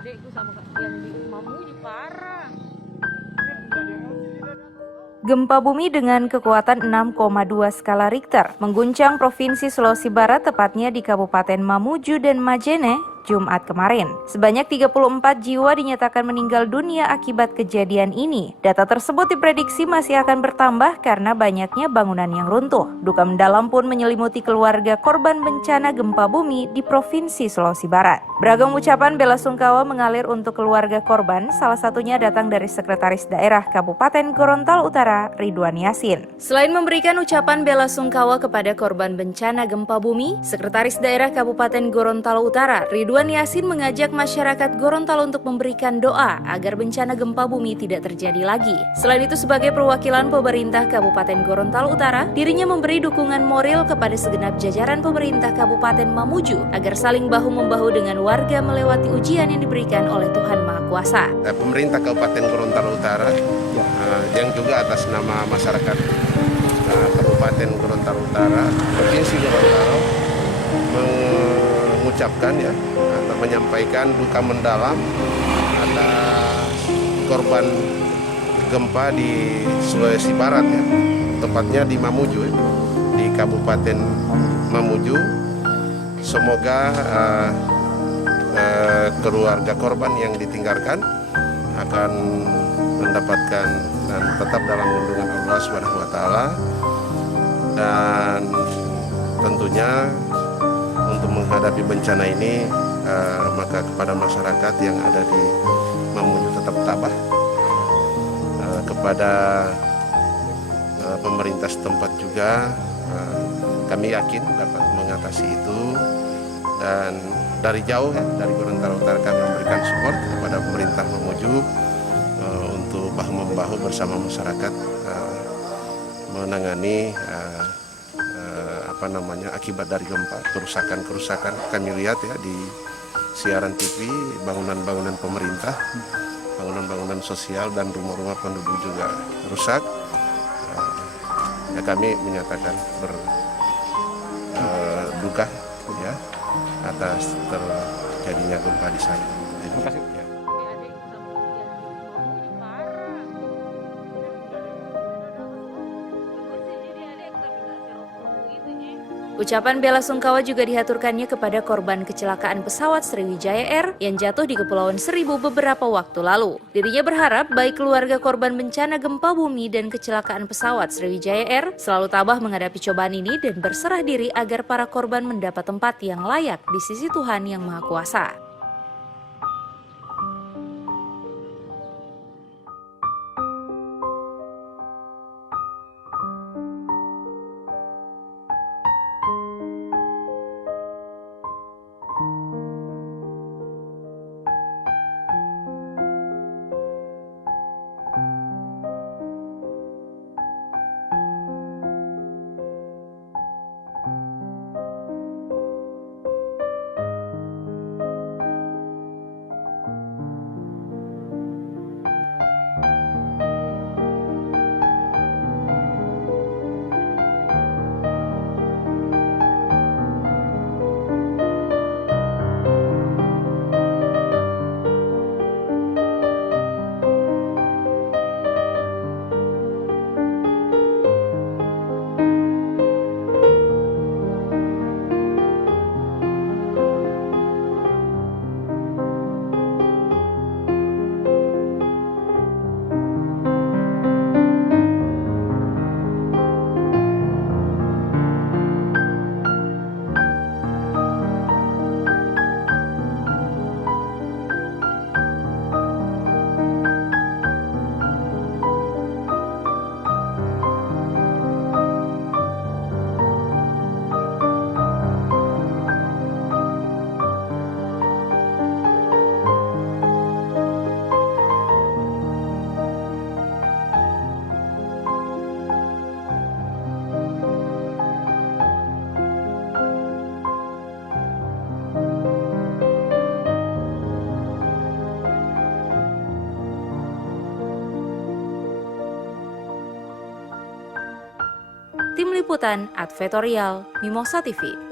adikku sama yang di Mamuju parah. Gempa bumi dengan kekuatan 6,2 skala Richter mengguncang Provinsi Sulawesi Barat, tepatnya di Kabupaten Mamuju dan Majene, Jumat kemarin. Sebanyak 34 jiwa dinyatakan meninggal dunia akibat kejadian ini. Data tersebut diprediksi masih akan bertambah karena banyaknya bangunan yang runtuh. Duka mendalam pun menyelimuti keluarga korban bencana gempa bumi di Provinsi Sulawesi Barat. Beragam ucapan bela sungkawa mengalir untuk keluarga korban, salah satunya datang dari Sekretaris Daerah Kabupaten Gorontalo Utara, Ridwan Yasin. Selain memberikan ucapan bela sungkawa kepada korban bencana gempa bumi, Sekretaris Daerah Kabupaten Gorontalo Utara, Ridwan Yasin, mengajak masyarakat Gorontalo untuk memberikan doa agar bencana gempa bumi tidak terjadi lagi. Selain itu, sebagai perwakilan pemerintah Kabupaten Gorontalo Utara, dirinya memberi dukungan moral kepada segenap jajaran pemerintah Kabupaten Mamuju agar saling bahu-membahu dengan warga melewati ujian yang diberikan oleh Tuhan Maha Kuasa. Pemerintah Kabupaten Gorontalo Utara yang juga atas nama masyarakat Kabupaten Gorontalo Utara, Provinsi Gorontalo, mengucapkan atau menyampaikan duka mendalam atas korban gempa di Sulawesi Barat, tepatnya di Mamuju, di Kabupaten Mamuju. Semoga keluarga korban yang ditinggalkan akan mendapatkan dan tetap dalam lindungan Allah Subhanahu wa taala, dan tentunya untuk menghadapi bencana ini maka kepada masyarakat yang ada di Mamuju tetap tabah, kepada pemerintah setempat juga kami yakin dapat mengatasi itu, dan dari jauh dari Gorontalo Utara kami memberikan support kepada pemerintah Mamuju untuk bahu-membahu bersama masyarakat menangani akibat dari gempa, kerusakan kami lihat di siaran TV, bangunan-bangunan pemerintah, bangunan-bangunan sosial dan rumah-rumah penduduk juga rusak. Kami menyatakan berduka atas terjadinya gempa di sana. Terima kasih. Ucapan bela sungkawa juga dihaturkannya kepada korban kecelakaan pesawat Sriwijaya Air yang jatuh di Kepulauan Seribu beberapa waktu lalu. Dirinya berharap baik keluarga korban bencana gempa bumi dan kecelakaan pesawat Sriwijaya Air selalu tabah menghadapi cobaan ini dan berserah diri agar para korban mendapat tempat yang layak di sisi Tuhan Yang Maha Kuasa. Tim Liputan Advertorial Mimosa TV.